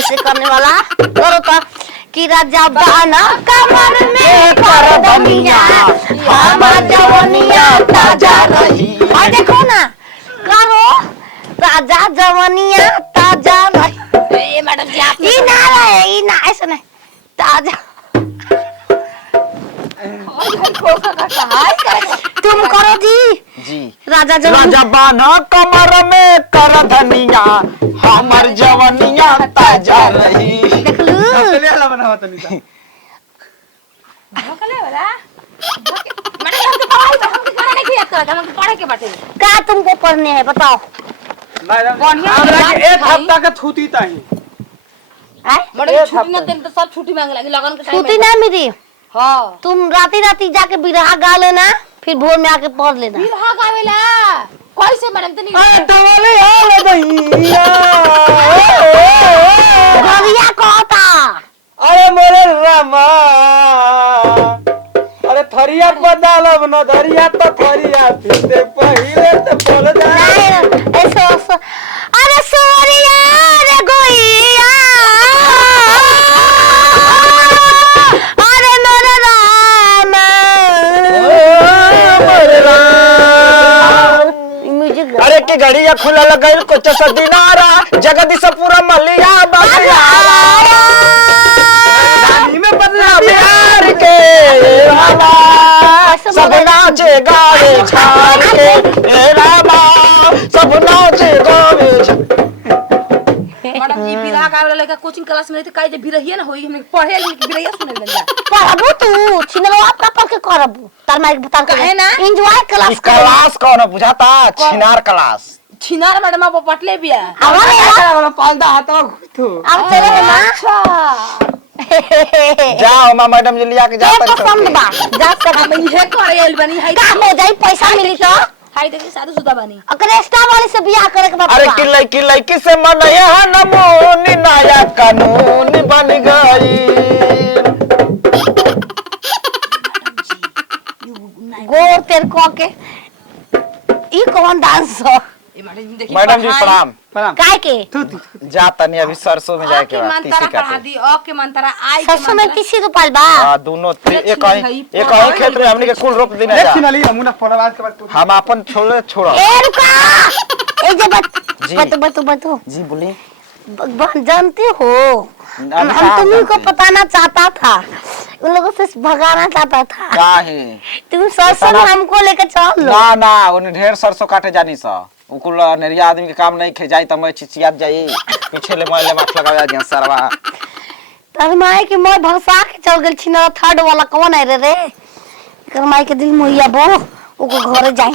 ऐसे करने वाला करो तो कि राजा बाना कमर में कर बनिया हमार जवानिया ताजा रही। और देखो ना करो राजा जवानिया ताजा रही। ये मैडम जी आप ई ना रहे ई ना ऐसे नहीं ताजा। तुम करो जी राजा बाना कमर में कर धनिया हमर जवनिया ताजा रही। देख लू चले वाला बनावा तनी सा भकले वाला मैडम हम तो पढ़ाई नहीं किया कर हम पढ़े के बाटे क्या तुमको पढ़ने है बताओ। मैडम बढ़िया हमरा के बात एक भाई। हफ्ता के छुट्टी ताही मैडम छुट्टी ना देन तो सब छुट्टी मांगे लगी लगन के टाइम छुट्टी ना मिली हां तुम राती राती जाके बिरहा गा लेना फिर भोर में आके पढ़ लेना। फिर हा गावेला कैसे मैडम तनी टवले आले दैया गविया कहता अरे मोरे रामा अरे थरिया बदलब न धरिया तो थरिया फिरते पहिले तो बोल जा नहीं ऐसे अरे सोरिया रे गोइया अरे मोरे राम म्यूजिक अरे की घड़िया खुला लगल कुछ सदिनारा जगदीश पूरा मलिया बलिया दानी में बदला बिहार के रामा सब नाचे गावे छाड़ के ए रामा सब नाचे गावे मैडम जी बिरहा गावेला लेके कोचिंग क्लास में तो काई जे बिरहिए ना होई हम पढ़े लेके बिरहिए सुने बन जा पढ़बू तू छिनवा अपना पढ़ के करबू तार माइक बता काहे ना? एंजॉय क्लास कर क्लास कौन बुझाता छिनार क्लास छिनार मैडम आप पटले बिया हमारे वाला पालदा हाथवा घुटो अब चले ना अच्छा जाओ मां मैडम जी लिया के जा ये पसंद बा जा कर हम ये करे आइल बनी हाई का हो जाई पैसा मिली तो हाई देखी साधु सुदा बनी अगर एक्स्ट्रा वाली से बियाह करे के बात अरे की लड़की से मन यह नमूनी नया कानून बन गई। गोर तेर को के ई कौन डांस हो ए मैडम जी देखी मैडम जी प्रणाम प्रणाम काय के जा तनी अभी सरसों में जाए के के बाद मंतरा तीसी पढ़ा काटे दी अ के मंतरा आई के सरसों में मंतरा किसी रुपल बा हां दोनों एक ही खेत में हमनी के कुल रोप देना एक जा सिनाली अमुना फलवाद के बाद तू हम अपन छोड़ो ए रुका ए जे जी। बतू जी बोली जानते हो हम तुम्ही को बताना चाहता था उन लोगों से भगाना चाहता था काहे तुम सरसों में हमको लेकर चल लो ना ना उन ढेर सरसों काटे जानी सा उकुल नेरिया आदमी के काम नहीं खे जाई त मैं चिचियात जाई पीछे ले मैं ले माथ लगा दिया सरवा तार माई के मोय भसा के चल गेल छिना थर्ड वाला कौन है रे कर माई के दिल मोइया बो ओको घरे जाई